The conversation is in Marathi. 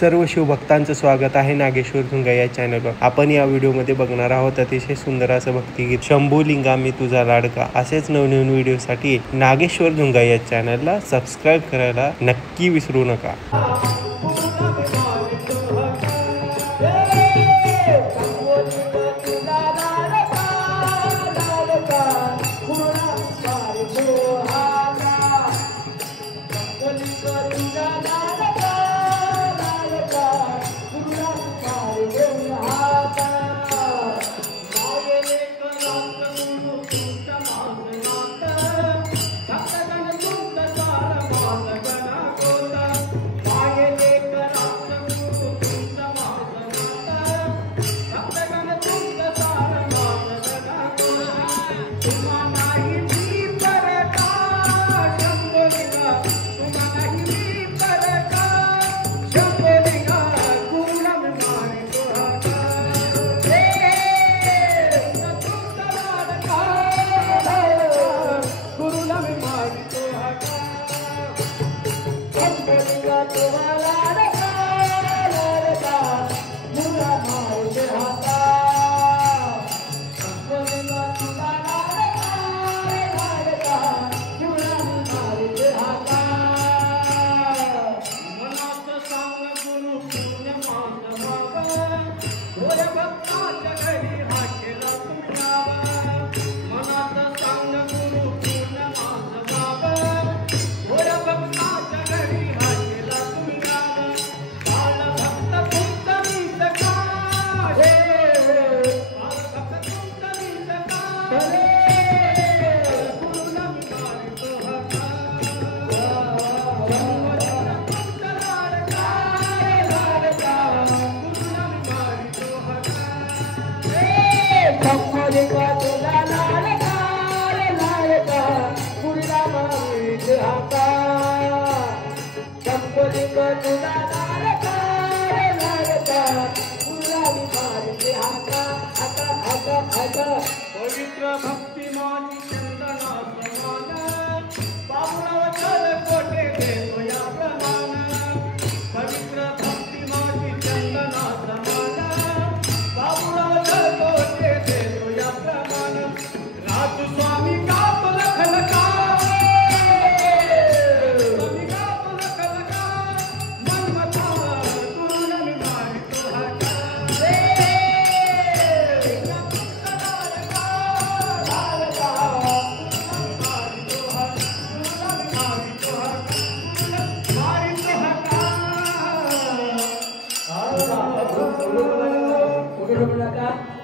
सर्व शिवभक्तांचं स्वागत आहे नागेश्वर झुंगा या चॅनलवर। आपण या व्हिडिओमध्ये बघणार आहोत अतिशय सुंदर असं भक्तिगीत शंभूलिंगा मी तुझा लाडका। असेच नवनवीन व्हिडिओसाठी नागेश्वर झुंगा या चॅनलला सबस्क्राइब करायला नक्की विसरू नका। पवित्र भक्ति मानी चंदना समान बाबूराव चल कोटे देतो या प्रमाण। पवित्र भक्ति मानी चंदना समान बाबूराव चल कोटे देतो या प्रमाण। राजू स्वामी का तो लखलका स्वामी का तो लखलका मनमथा तुरुन मारी तो हका Udah